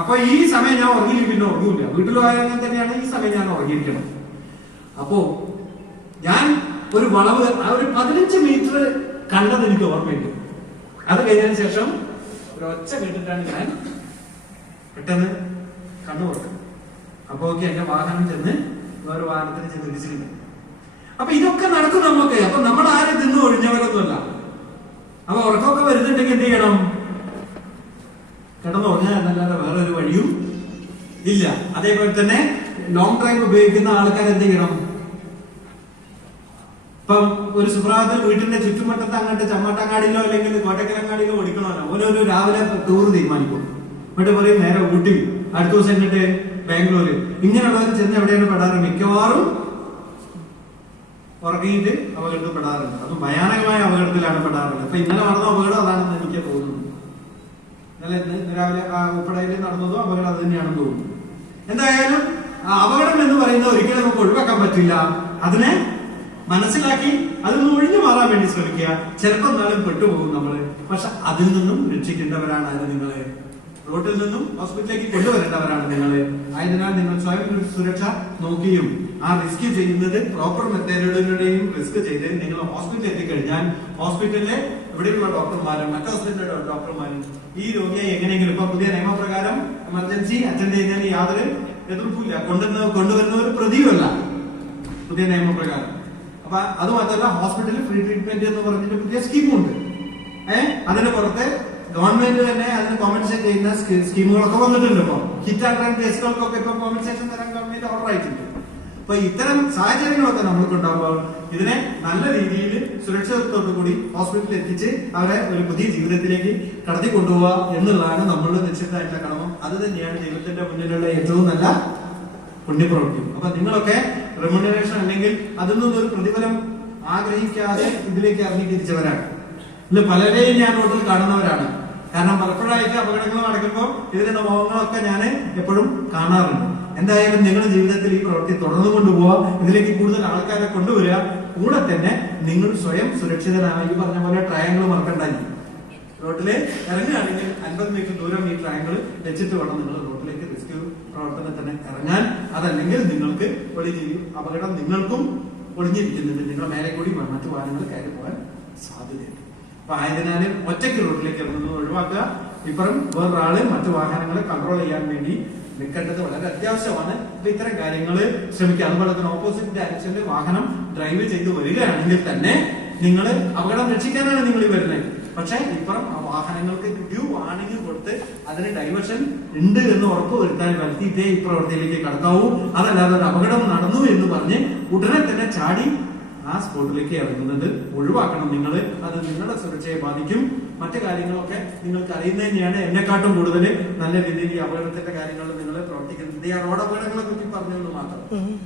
അപ്പൊ ഈ സമയം ഞാൻ ഉറങ്ങിയില്ല, പിന്നെ ഉറങ്ങൂല. വീട്ടിൽ പോയാൽ തന്നെയാണ് ഈ സമയം ഞാൻ ഉറങ്ങിയിരിക്കണം. അപ്പോ ഞാൻ ഒരു വളവ് ഒരു 15 മീറ്റർ കണ്ടത് എനിക്ക് ഓർമ്മയുണ്ട്. അത് കഴിഞ്ഞതിന് ശേഷം ഒരൊച്ച കേട്ടിട്ടാണ് ഞാൻ പെട്ടെന്ന് കണ്ണു തുറക്കുന്നത്. അപ്പൊ എന്റെ വാഹനം ചെന്ന് വേറെ വാഹനത്തിന് ചെന്ന് ഇടിച്ചിട്ടുണ്ട്. അപ്പൊ ഇതൊക്കെ നടക്കും നമുക്ക്. അപ്പൊ നമ്മൾ ആരും തിന്നു ഒഴിഞ്ഞവരൊന്നുമല്ല. അപ്പൊ ഉറക്കമൊക്കെ വരുന്നുണ്ടെങ്കിൽ എന്ത് ചെയ്യണം? കിടന്നുറങ്ങാൻ എന്നല്ലാതെ വേറൊരു വഴിയും ഇല്ല. അതേപോലെ തന്നെ ലോങ് ഡ്രൈവ് ഉപയോഗിക്കുന്ന ആൾക്കാർ എന്ത് ചെയ്യണം? ഇപ്പം ഒരു സുപ്രഭാതത്തിൽ വീട്ടിന്റെ ചുറ്റുമട്ടത്ത് അങ്ങോട്ട് ചമ്മട്ടങ്ങാടിയിലോ അല്ലെങ്കിൽ കോട്ടക്കലങ്ങാടിയിലോ ഓടിക്കണമല്ലോ. ഓരോരു രാവിലെ ടൂർ തീരുമാനിക്കും. എന്നിട്ട് പറയും നേരെ ഊട്ടി, അടുത്ത ദിവസം എന്നിട്ട് ബാംഗ്ലൂര്. ഇങ്ങനെയുള്ളവർ ചെന്ന് എവിടെയാണ് പെടാറ്? മിക്കവാറും ഉറങ്ങിയിട്ട് അപകടത്തിൽ പെടാറുണ്ട്. അതും ഭയാനകമായ അപകടത്തിലാണ് പെടാറുള്ളത്. അപ്പൊ ഇന്നലെ നടന്ന അപകടം അതാണെന്ന് എനിക്ക് തോന്നുന്നു. ഇന്നലെ രാവിലെ ഉപ്പടയിൽ നടന്നതോ അപകടം അത് തന്നെയാണെന്ന് തോന്നുന്നു. എന്തായാലും അപകടം എന്ന് പറയുന്നത് ഒരിക്കലും നമുക്ക് ഒഴിവാക്കാൻ പറ്റില്ല. അതിനെ മനസ്സിലാക്കി അതിൽ നിന്ന് ഒഴിഞ്ഞു മാറാൻ വേണ്ടി ശ്രമിക്കുക. ചിലപ്പോൾ എന്നാലും പെട്ടുപോകും നമ്മള്. പക്ഷെ അതിൽ നിന്നും രക്ഷിക്കേണ്ടവരാണ് അത് നിങ്ങള്. റോഡിൽ നിന്നും ഹോസ്പിറ്റലിലേക്ക് കൊണ്ടുവരേണ്ടവരാണ് നിങ്ങള്. ആയതിനാൽ നിങ്ങൾ സ്വയം സുരക്ഷ നോക്കിയും ആ റിസ്ക് ചെയ്യുന്നത് പ്രോപ്പർ മെത്തേഡുകളുടെയും റിസ്ക് ചെയ്ത് നിങ്ങൾ ഹോസ്പിറ്റലിൽ എത്തിക്കഴിഞ്ഞാൽ ഹോസ്പിറ്റലിലെ ഇവിടെയുള്ള ഡോക്ടർമാരും മറ്റു ഹോസ്പിറ്റലിലെ ഡോക്ടർമാരും ഈ രോഗിയെ എങ്ങനെയെങ്കിലും ഇപ്പൊ പുതിയ നിയമപ്രകാരം എമർജൻസി അറ്റൻഡ് ചെയ്യുന്നതിന് യാതൊരു എതിർപ്പില്ല. കൊണ്ടുവരുന്നവർ പ്രതിയുമല്ല പുതിയ നിയമപ്രകാരം. അപ്പൊ അത് മാത്രമല്ല, ഹോസ്പിറ്റലിൽ ഫ്രീ ട്രീറ്റ്മെന്റ് എന്ന് പറഞ്ഞിട്ട് പുതിയ സ്കീമുണ്ട്. അതിന് പുറത്തെ ഗവൺമെന്റ് തന്നെ അതിന് കോമ്പൻസേറ്റ് ചെയ്യുന്ന സ്കീമുകളൊക്കെ വന്നിട്ടുണ്ട്. ഇപ്പൊ ഹിറ്റ് ആൻഡ് റൺ കേസുകൾക്കൊക്കെ ഇപ്പൊ കോമ്പൻസേഷൻ തരാൻ ഗവൺമെന്റ് ഓർഡർ ആയിട്ടുണ്ട്. അപ്പൊ ഇത്തരം സാഹചര്യങ്ങളൊക്കെ നമ്മൾക്ക് ഉണ്ടാകുമ്പോൾ ഇതിനെ നല്ല രീതിയിൽ സുരക്ഷിതത്വത്തോടു കൂടി ഹോസ്പിറ്റലിൽ എത്തിച്ച് അവരെ ഒരു പുതിയ ജീവിതത്തിലേക്ക് കടത്തി കൊണ്ടുപോവുക എന്നുള്ളതാണ് നമ്മളുടെ നിശ്ചിതമായിട്ടുള്ള കടമ. അത് തന്നെയാണ് ദൈവത്തിന്റെ മുന്നിലുള്ള ഏറ്റവും നല്ല പുണ്യപ്രവൃത്തി. അപ്പൊ നിങ്ങളൊക്കെ റെമ്യൂണറേഷൻ അല്ലെങ്കിൽ അതിൽ നിന്നൊരു പ്രതിഫലം ആഗ്രഹിക്കാതെ ഇതിലേക്ക് ഇറങ്ങി തിരിച്ചവരാണ്. ഇന്ന് പലരെയും ഞാൻ റോഡിൽ കാണുന്നവരാണ്. കാരണം പലപ്പോഴായിട്ട് അപകടങ്ങൾ നടക്കുമ്പോൾ ഇതിന്റെ മുഖങ്ങളൊക്കെ ഞാൻ എപ്പോഴും കാണാറുണ്ട്. എന്തായാലും നിങ്ങളുടെ ജീവിതത്തിൽ ഈ പ്രവൃത്തി തുടർന്നു കൊണ്ടുപോവുക, ഇതിലേക്ക് കൂടുതൽ ആൾക്കാരെ കൊണ്ടുവരിക. കൂടെ തന്നെ നിങ്ങൾ സ്വയം സുരക്ഷിതനായി ഈ പറഞ്ഞ പോലെ ട്രയാങ്കിൾ മറക്കണ്ടായി. റോഡില് ഇറങ്ങുകയാണെങ്കിൽ 50 മീറ്റർ ദൂരം ഈ ട്രയാങ്കിൾ വെച്ചിട്ട് വേണം നിങ്ങൾ റോഡിലേക്ക് റെസ്ക്യൂ പ്രവർത്തനത്തിന് ഇറങ്ങാൻ. അതല്ലെങ്കിൽ നിങ്ങൾക്ക് അപകടം നിങ്ങൾക്കും ഒളിഞ്ഞിരിക്കുന്നുണ്ട്. നിങ്ങളുടെ മേലെ കൂടി മറ്റു വാഹനങ്ങൾ കയറി പോകാൻ സാധ്യതയുണ്ട്. അപ്പൊ ആയതിനാലും ഒറ്റയ്ക്ക് റോഡിലേക്ക് ഇറങ്ങുന്നത് ഒഴിവാക്കുക. ഇപ്പുറം വേറൊരാള് മറ്റു വാഹനങ്ങളെ കൺട്രോൾ ചെയ്യാൻ വേണ്ടി നിൽക്കേണ്ടത് വളരെ അത്യാവശ്യമാണ്. അപ്പൊ ഇത്തരം കാര്യങ്ങൾ ശ്രമിക്കുക. അതുപോലെ തന്നെ ഓപ്പോസിറ്റ് ഡയറക്ഷനിൽ വാഹനം ഡ്രൈവ് ചെയ്ത് വരികയാണെങ്കിൽ തന്നെ നിങ്ങൾ അപകടം രക്ഷിക്കാനാണ് നിങ്ങൾ ഈ വരുന്നത്. പക്ഷെ ഇപ്പുറം ആ വാഹനങ്ങൾക്ക് ഡ്യൂ വാണിംഗ് കൊടുത്ത് അതിന് ഡൈവേർഷൻ ഉണ്ട് എന്ന് ഉറപ്പ് വരുത്താൻ വരുത്തിയിട്ടേ ഈ പ്രവൃത്തിയിലേക്ക് കടക്കാവൂ. അതല്ലാതെ ഒരു അപകടം നടന്നു എന്ന് പറഞ്ഞ് ഉടനെ തന്നെ ചാടി ആ സ്പോട്ടിലേക്ക് ഇറങ്ങുന്നത് ഒഴിവാക്കണം നിങ്ങൾ. അത് നിങ്ങളുടെ സുരക്ഷയെ ബാധിക്കും. മറ്റു കാര്യങ്ങളൊക്കെ നിങ്ങൾക്ക് അറിയുന്നത് തന്നെയാണ്. എന്നെക്കാട്ടും കൂടുതൽ നല്ല രീതിയിൽ ഈ അപകടത്തിന്റെ കാര്യങ്ങൾ നിങ്ങൾ പ്രവർത്തിക്കുന്നത്. ഈ റോഡ് അപകടങ്ങളെ പറ്റി പറഞ്ഞതെന്ന് മാത്രം,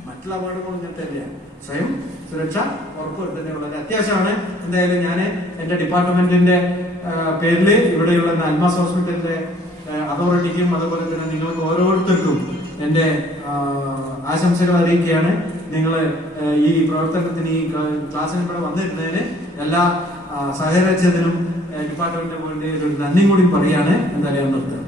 മറ്റുള്ള അപകടങ്ങളും ഇങ്ങനത്തെ തന്നെയാണ്. സ്വയം സുരക്ഷ ഉറപ്പുവരുത്തുന്നത് വളരെ അത്യാവശ്യമാണ്. എന്തായാലും ഞാൻ എന്റെ ഡിപ്പാർട്ട്മെന്റിന്റെ പേരിൽ ഇവിടെയുള്ള അൽമാസ് ഹോസ്പിറ്റലിന്റെ അതോറിറ്റിക്കും അതുപോലെ തന്നെ നിങ്ങൾക്ക് ഓരോരുത്തർക്കും എന്റെ ആശംസകൾ അറിയിക്കുകയാണ്. നിങ്ങൾ ഈ പ്രവർത്തനത്തിന് ഈ ക്ലാസ്സിന് ഇവിടെ വന്നിരുന്നതിന് എല്ലാ സഹകരിച്ചതിനും ഡിപ്പാർട്ട്മെന്റിന് വേണ്ടി ഒരു നന്ദിയും കൂടി പറയാണ്. എന്തായാലും നിർത്തുക.